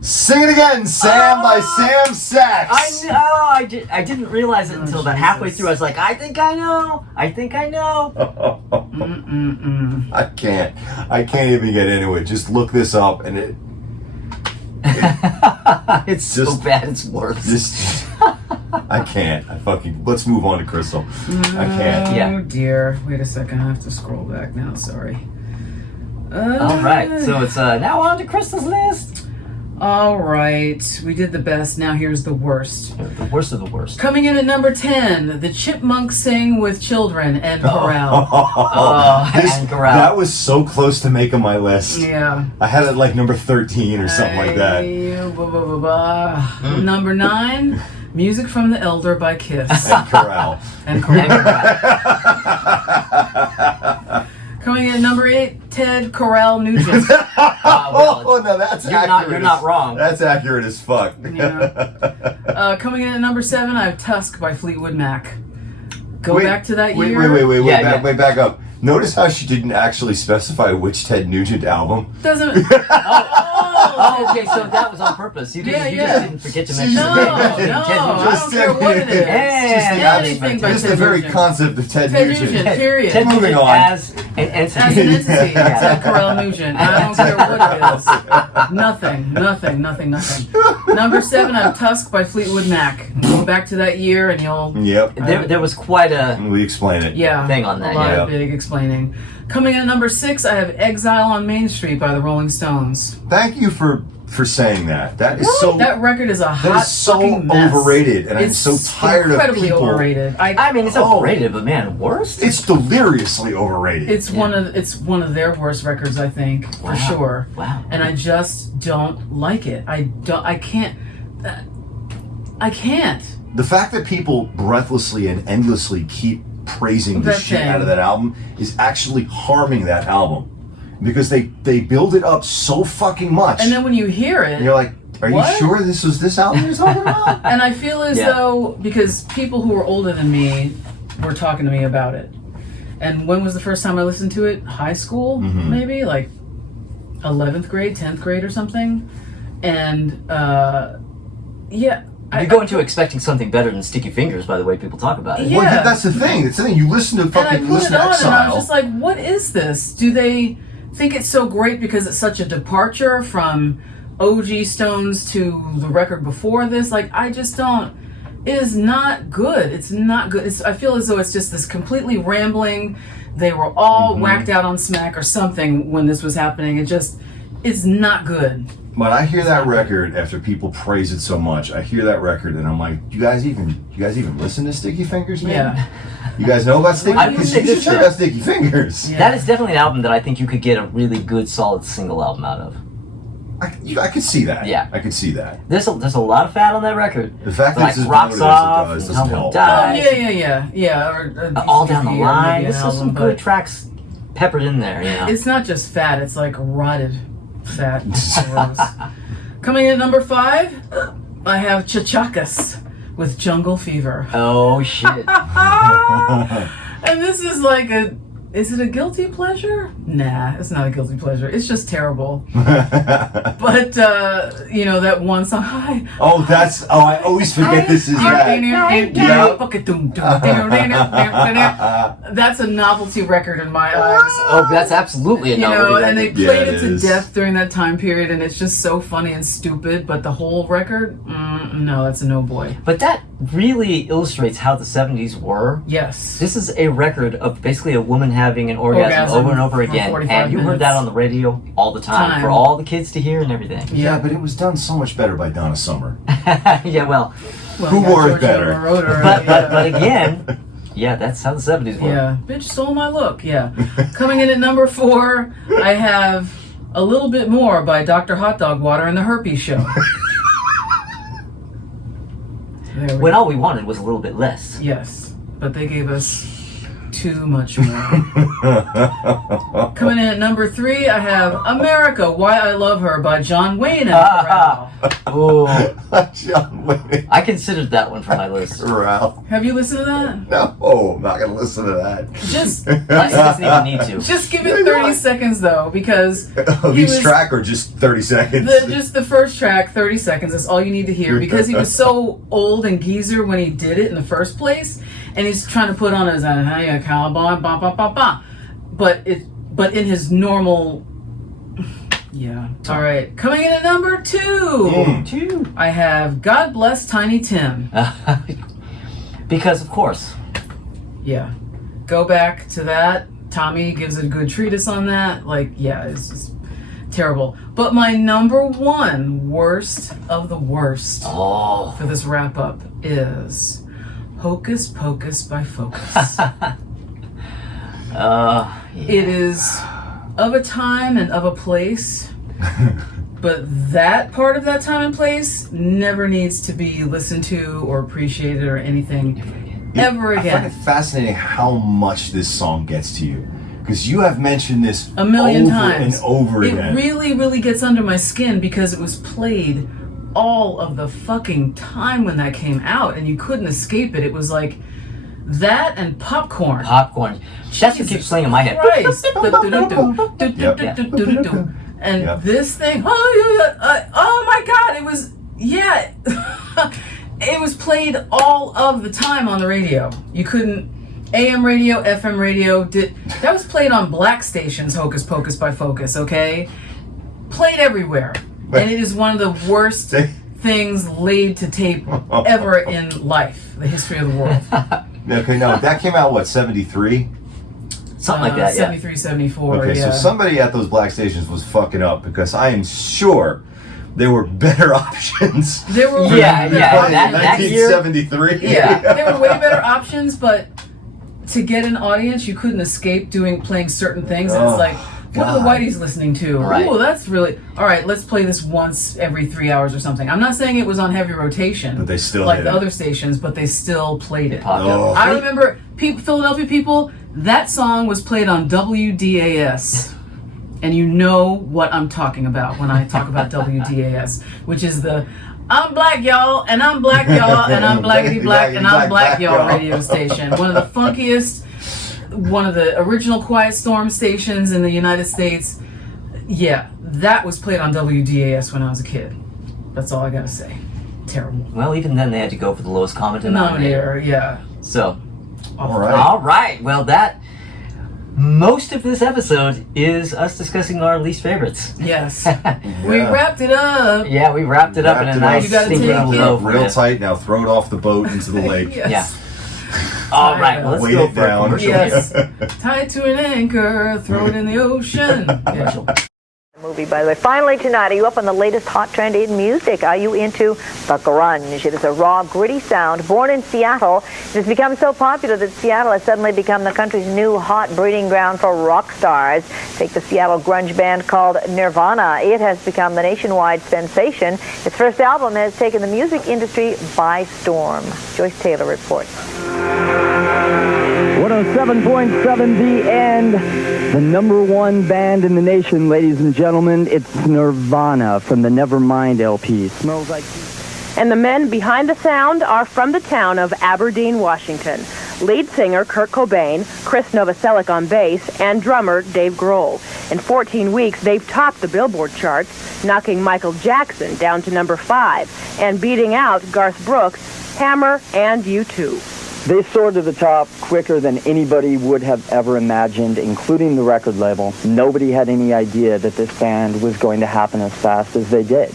Sing It Again, Sam by Sam Sachs. I didn't realize it until about halfway through. I was like, I think I know. I can't even get into it. Just look this up and it it's so bad it's worse. I can't. Let's move on to Crystal. I can't. Oh dear. Wait a second. I have to scroll back now. Sorry. All right. So it's now on to Crystal's list. All right. We did the best. Now here's the worst. The worst of the worst. Coming in at number 10, the Chipmunks Sing with Children and Corral. And Corral. That was so close to making my list. Yeah. I had it like number 13 or something like that. Number 9, Music from the Elder by Kiss. And Corral. And Corral. Coming in at number 8, Ted Corral Nugent. Oh, no, that's accurate. You're not wrong. That's accurate as fuck. Yeah. Coming in at number 7, I have Tusk by Fleetwood Mac. Go back to that year. Wait, back up. Notice how she didn't actually specify which Ted Nugent album. Doesn't. Oh, okay, so that was on purpose. You just didn't forget to mention No, I don't care what it is. Anything by Just Ted the very Nugent. concept of Ted Nugent, Nugent. period. Ted Moving Nugent on. as an entity. As an entity, Ted Corral Nugent. I don't care what it is. Nothing. Number 7, I have Tusk by Fleetwood Mac. Go back to that year and you'll... Yep. There was quite a We explain it. thing on that. A lot Yeah. of big explaining. Coming in at number 6, I have Exile on Main Street by the Rolling Stones. Thank you for saying that. That is so. That record is a hot That is so fucking mess. overrated, and It's I'm so tired of incredibly people. overrated. I mean, it's overrated, but man, worst? It's deliriously overrated. It's one of their worst records, I think, for sure. Wow. And I just don't like it. I can't. The fact that people breathlessly and endlessly keep praising the That shit thing. out of that album is actually harming that album because they build it up so fucking much. And then when you hear it, and you're like, are what? you sure this was this album you're talking about? And I feel as though, because people who are older than me were talking to me about it. And when was the first time I listened to it? High school, maybe? Like 11th grade, 10th grade or something? And, yeah. You go into expecting something better than Sticky Fingers, by the way people talk about it. Yeah. Well, that's the thing. It's the thing. You listen to And I fucking put Listen it to on and I Exile. was just like, what is this? Do they think it's so great because it's such a departure from OG Stones to the record before this? Like, I just don't. It is not good. It's not good. I feel as though it's just this completely rambling. They were all whacked out on smack or something when this was happening. It's not good. When I hear that record, after people praise it so much, I hear that record and I'm like, you guys even listen to Sticky Fingers, man? Yeah. You guys know about Sticky I would Fingers? say You should this check though. out Sticky Fingers. Yeah. That is definitely an album that I think you could get a really good, solid single album out of. I could see that. Yeah. I could see that. There's a lot of fat on that record. The fact that like it's as Rocks bloated Off, as it does and doesn't Someone help. Dies, Yeah. Or, All Down the Sticky or Line. maybe an There's some album, good but tracks peppered in there. You know? It's not just fat, it's like rotted fat. Gross. Coming in at number 5, I have Chachakas with Jungle Fever. Oh shit. And this is like is it a guilty pleasure? Nah, it's not a guilty pleasure. It's just terrible. But, that one song, hi. I always forget this is that. That's a novelty record in my eyes. Oh, that's absolutely a novelty And they record. played Yeah, it it to is. death during that time period, and it's just so funny and stupid. But the whole record, no, that's a no boy. But that really illustrates how the 70s were. Yes. This is a record of basically a woman having an orgasm over and over for again. 45 And you heard that minutes. on the radio all the time for all the kids to hear and everything. Yeah, but it was done so much better by Donna Summer. Yeah, well, Who wore it better? but again, Yeah, that's how the 70s were. Yeah, bitch stole my look. Yeah. Coming in at number 4, I have A Little Bit More by Dr. Hot Dog Water and the Herpes Show. When all we wanted was a little bit less. Yes, but they gave us too much more. Coming in at number 3, I have America, Why I Love Her by John Wayne and Pharrell. Oh, John Wayne. I considered that one for my list. Ralph. Have you listened to that? No, I'm not going to listen to that. Just He doesn't even need to. Just give it 30 seconds though, because Each track or just 30 seconds? just the first track, 30 seconds. That's all you need to hear, because he was so old and geezer when he did it in the first place, and he's trying to put on his cowboy, ba ba ba ba, but in his normal. Yeah. All right. Coming in at number 2, I have God Bless Tiny Tim. Because of course. Yeah. Go back to that. Tommy gives a good treatise on that. Like, yeah, it's just terrible. But my number 1 worst of the worst for this wrap up is Hocus Pocus by Focus. It is of a time and of a place, but that part of that time and place never needs to be listened to or appreciated or anything ever again. I find it fascinating how much this song gets to you, because you have mentioned this a million over times and over again. It really, really gets under my skin because it was played all of the fucking time when that came out, and you couldn't escape it. It was like that and Popcorn. That's what keeps playing in my head. Christ. And this thing, oh my God, it was, yeah. It was played all of the time on the radio. You couldn't, AM radio, FM radio, that was played on black stations, Hocus Pocus by Focus, okay? Played everywhere. And it is one of the worst things laid to tape ever in life, the history of the world. Okay, no, that came out, what, 73? Something like that, 73, 74, Okay, so somebody at those black stations was fucking up, because I am sure there were better options. There were that year. 1973. Yeah, there were way better options, but to get an audience, you couldn't escape playing certain things. And it's like, what are the whiteys listening to? Right. Oh, that's really all right. Let's play this once every 3 hours or something. I'm not saying it was on heavy rotation, but they still like did the it. other stations, but they still played it. Oh. I remember Philadelphia people. That song was played on WDAS. And you know what I'm talking about when I talk about WDAS, which is the I'm black y'all, and I'm black y'all, and I'm blackity black, and I'm black y'all radio station. One of the funkiest, one of the original Quiet Storm stations in the United States. Yeah, that was played on WDAS when I was a kid. That's all I gotta say. Terrible. Well, even then they had to go for the lowest common denominator. Yeah. So, all right. All right. Well, most of this episode is us discussing our least favorites. Yes. We wrapped it up. Yeah, we wrapped it up in a nice stinking low. Real tight. Now throw it off the boat into the lake. Yes. Yeah. All right. Well, let's Weight go it for down. a commercial. Yes. Tie it to an anchor, throw it in the ocean. Commercial. Movie, by the way. Finally tonight, are you up on the latest hot trend in music? Are you into the grunge? It is a raw, gritty sound born in Seattle. It has become so popular that Seattle has suddenly become the country's new hot breeding ground for rock stars. Take the Seattle grunge band called Nirvana. It has become the nationwide sensation. Its first album has taken the music industry by storm. Joyce Taylor reports. 107.7 The End, the #1 band in the nation, ladies and gentlemen. It's Nirvana from the Nevermind LP. Smells like... And the men behind the sound are from the town of Aberdeen, Washington. Lead singer Kurt Cobain, Chris Novoselic on bass, and drummer Dave Grohl. In 14 weeks, they've topped the Billboard charts, knocking Michael Jackson down to number 5 and beating out Garth Brooks, Hammer, and U2. They soared to the top quicker than anybody would have ever imagined, including the record label. Nobody had any idea that this band was going to happen as fast as they did.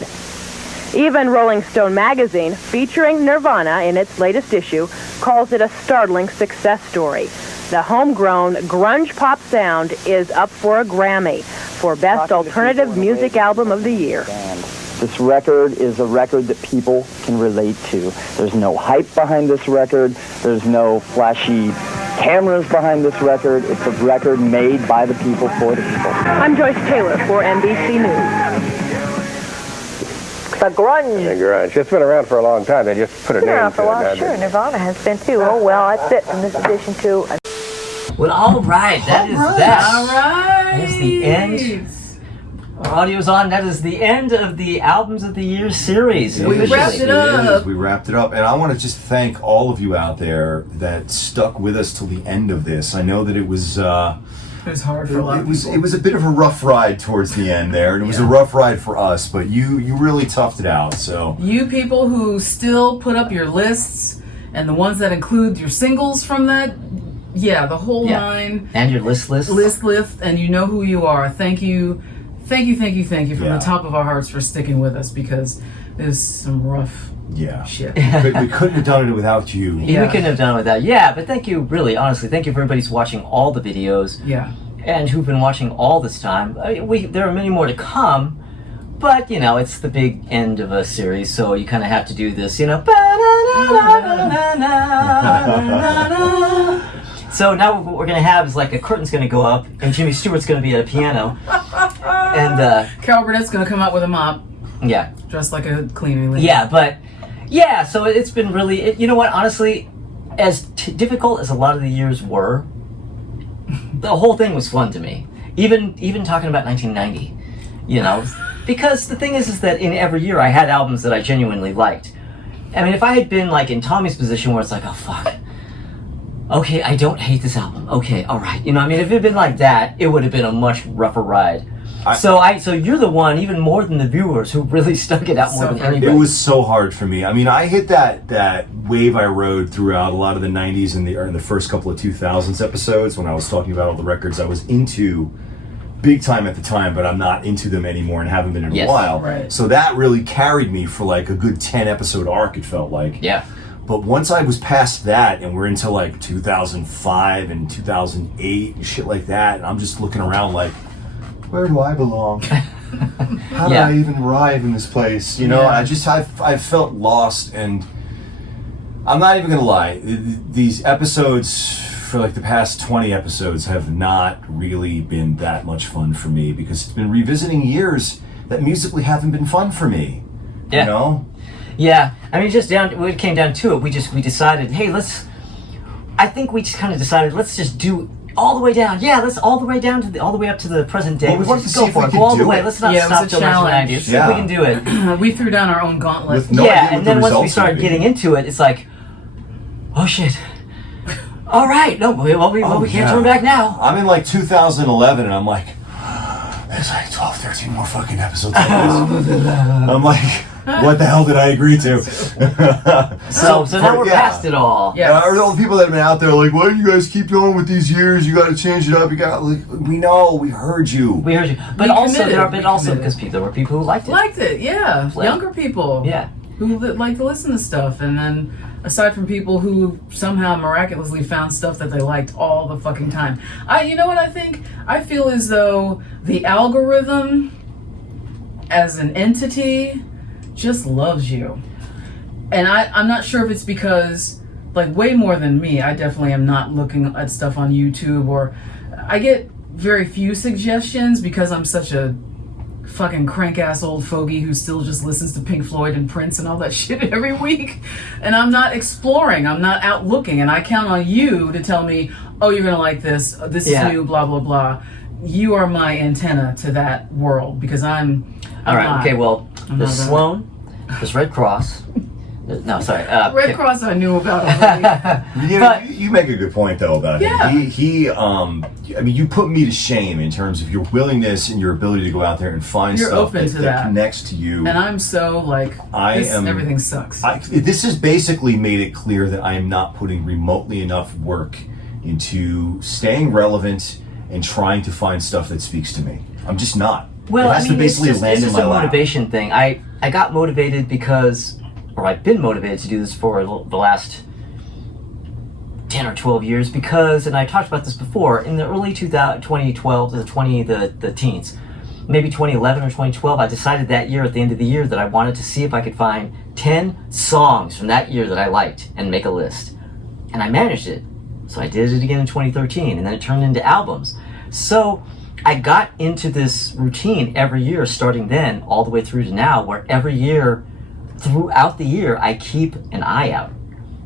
Even Rolling Stone magazine, featuring Nirvana in its latest issue, calls it a startling success story. The homegrown grunge pop sound is up for a Grammy for Best Alternative Music Album of the Year. This record is a record that people can relate to. There's no hype behind this record. There's no flashy cameras behind this record. It's a record made by the people for the people. I'm Joyce Taylor for NBC News. The grunge. The grunge. It's been around for a long time. They just put a name around to for a while. it. Sure, Nirvana has been too. Oh well, that's it from this edition too. Well, all right. That is that. All right. That is the end. Our audio's on. That is the end of the Albums of the Year series. We wrapped it up. We wrapped it up. And I want to just thank all of you out there that stuck with us till the end of this. I know that it was... It was hard for a lot of people. It was a bit of a rough ride towards the end there. And it was a rough ride for us. But you really toughed it out. So you people who still put up your lists and the ones that include your singles from that... Yeah, the whole line. And your list. And you know who you are. Thank you. Thank you from the top of our hearts for sticking with us, because there's some rough shit. We couldn't have done it without you. We couldn't have done it without you. Yeah, but thank you, really, honestly. Thank you for everybody who's watching all the videos. Yeah. And who've been watching all this time. There are many more to come, but, you know, it's the big end of a series, so you kind of have to do this, you know. So now what we're going to have is like a curtain's going to go up, and Jimmy Stewart's going to be at a piano. And Carol Burnett's going to come out with a mop. Yeah. Dressed like a cleaning lady. Yeah, but... Yeah, so it's been really... you know what, honestly, as difficult as a lot of the years were, the whole thing was fun to me. Even talking about 1990, you know? Because the thing is that in every year I had albums that I genuinely liked. I mean, if I had been like in Tommy's position where it's like, oh, fuck. Okay, I don't hate this album. Okay, all right. You know, I mean, if it had been like that, it would have been a much rougher ride. So you're the one, even more than the viewers, who really stuck it out more than anybody. It was so hard for me. I mean, I hit that wave I rode throughout a lot of the 90s and the first couple of 2000s episodes when I was talking about all the records I was into big time at the time, but I'm not into them anymore and haven't been in a while. Right. So that really carried me for like a good 10 episode arc, it felt like. Yeah. But once I was past that and we're into like 2005 and 2008 and shit like that, and I'm just looking around like, where do I belong? How did I even arrive in this place? You know, I felt lost, and I'm not even gonna lie. These episodes, for like the past 20 episodes, have not really been that much fun for me, because it's been revisiting years that musically haven't been fun for me. Yeah. You know? Yeah. I mean, when it came down to it, we decided, hey, I think we just kind of decided, let's just do all the way down. Yeah, let's all the way down to all the way up to the present day. Well, we wanted to see if we could go all the do way. it. Let's not Yeah, it stop was a till 1990. challenge. See if we can do it. We threw down our own gauntlet. With no idea what and the then once we results started would be. getting into it, it's like, oh shit. All right, no, we can't turn back now. I'm in like 2011 and I'm like, there's like 12, 13 more fucking episodes of this. I'm like, what the hell did I agree to? So now we're past it all. Yeah. All the people that have been out there like, why do you guys keep going with these years? You got to change it up. You got we know, we heard you. We heard you. But also because there were people who liked it. Yeah. Younger people. Yeah. Who like to listen to stuff, and then aside from people who somehow miraculously found stuff that they liked all the fucking time. You know what I think? I feel as though the algorithm as an entity just loves you. And I'm not sure if it's because, like, way more than me, I definitely am not looking at stuff on YouTube, or I get very few suggestions because I'm such a fucking crank-ass old fogey who still just listens to Pink Floyd and Prince and all that shit every week. And I'm not exploring, I'm not out looking, and I count on you to tell me, oh, you're gonna like this is new, blah, blah, blah. You are my antenna to that world, because I'm Alright, not. okay, well, there's Sloan, there's Red Cross. No, sorry. Red Cross I knew about already. You make a good point though about him. I mean, you put me to shame in terms of your willingness and your ability to go out there and find stuff that connects to you. And I'm so like, everything sucks. This has basically made it clear that I am not putting remotely enough work into staying relevant and trying to find stuff that speaks to me. I'm just not. Well, it has to basically land in my lap. It's just a motivation thing. I got motivated because, or I've been motivated to do this for the last 10 or 12 years because, and I talked about this before, in the early 2012 to the teens, maybe 2011 or 2012, I decided that year at the end of the year that I wanted to see if I could find 10 songs from that year that I liked and make a list. And I managed it. So I did it again in 2013, and then it turned into albums. So I got into this routine every year, starting then all the way through to now, where every year, throughout the year, I keep an eye out.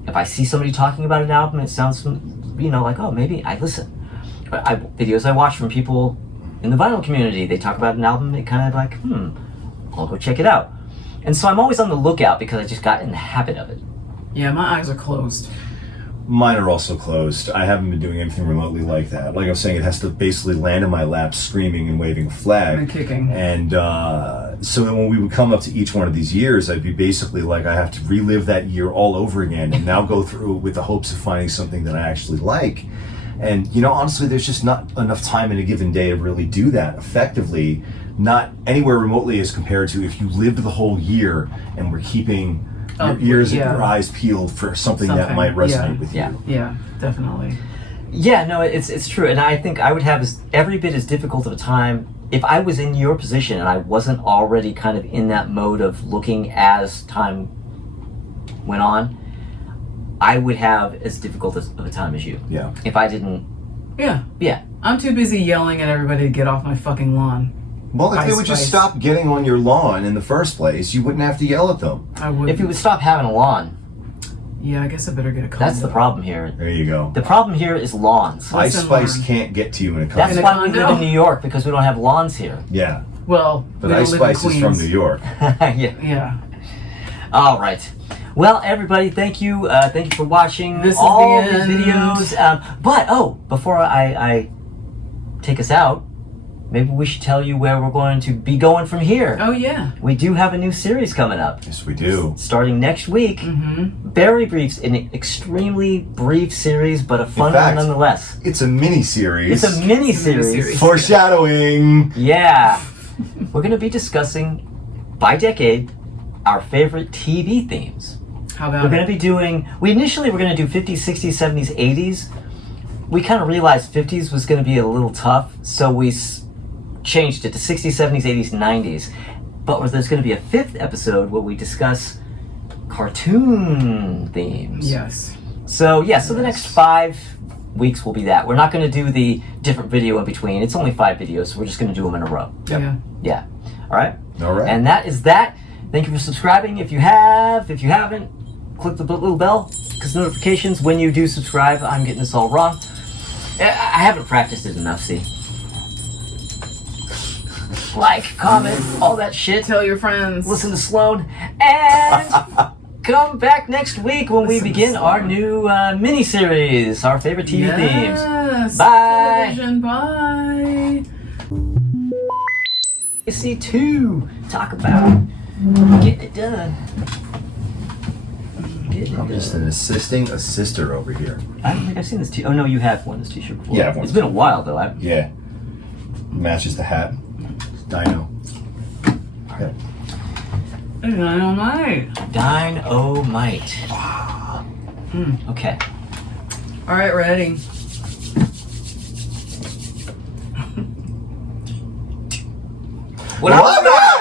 If I see somebody talking about an album, it sounds, like, oh, maybe I listen. Videos I watch from people in the vinyl community, they talk about an album, it kind of like, I'll go check it out. And so I'm always on the lookout because I just got in the habit of it. Yeah, my eyes are closed. Mine are also closed. I haven't been doing anything remotely like that. Like I was saying, it has to basically land in my lap screaming and waving a flag. And kicking. And so then when we would come up to each one of these years, I'd be basically like, I have to relive that year all over again and now go through with the hopes of finding something that I actually like. And, honestly, there's just not enough time in a given day to really do that effectively, not anywhere remotely as compared to if you lived the whole year and were keeping your ears and your eyes peeled for something that might resonate with you. Yeah, definitely. Yeah, no, it's true. And I think I would have every bit as difficult of a time if I was in your position and I wasn't already kind of in that mode of looking as time went on. I would have as difficult of a time as you. Yeah. If I didn't. Yeah. Yeah. I'm too busy yelling at everybody to get off my fucking lawn. Well, if they would just stop getting on your lawn in the first place, you wouldn't have to yell at them. I would. If you would stop having a lawn. Yeah, I guess I better get a condo. That's the problem here. There you go. The problem here is lawns. Ice Spice can't get to you in a condo. That's why we live in New York, because we don't have lawns here. Yeah. Well, but Ice Spice is from New York. Yeah. All right. Well, everybody, thank you. Thank you for watching This is all the these videos. But before I take us out, maybe we should tell you where we're going to be going from here. Oh, yeah. We do have a new series coming up. Yes, we do. Starting next week. Mm-hmm. Very brief, an extremely brief series, but a fun one nonetheless. It's a mini-series. It's a mini-series. Foreshadowing. Yeah. We're going to be discussing, by decade, our favorite TV themes. How about We're going to be doing, initially we're going to do 50s, 60s, 70s, 80s. We kind of realized 50s was going to be a little tough, so we changed it to 60s, 70s, 80s, 90s. But there's going to be a fifth episode where we discuss cartoon themes. Yes. So the next 5 weeks will be that. We're not going to do the different video in between. It's only 5 videos, so we're just going to do them in a row. Yep. Yeah. All right? All right. And that is that. Thank you for subscribing. If you have, if you haven't, click the little bell, because notifications when you do subscribe. I'm getting this all wrong. I haven't practiced it enough, see. Like, comment, all that shit. Tell your friends. Listen to Sloan. And come back next week when we begin our new mini-series, our favorite TV themes. Bye. Television, bye. AC2, talk about getting it done. I'm just an assisting assister over here. I don't think I've seen this t-shirt. Oh no, you have worn this t-shirt before. Yeah, I've worn it's been a while though. Yeah. Matches the hat. Dino. Okay. Dynamite. Dynamite. Okay. All right, ready. What up?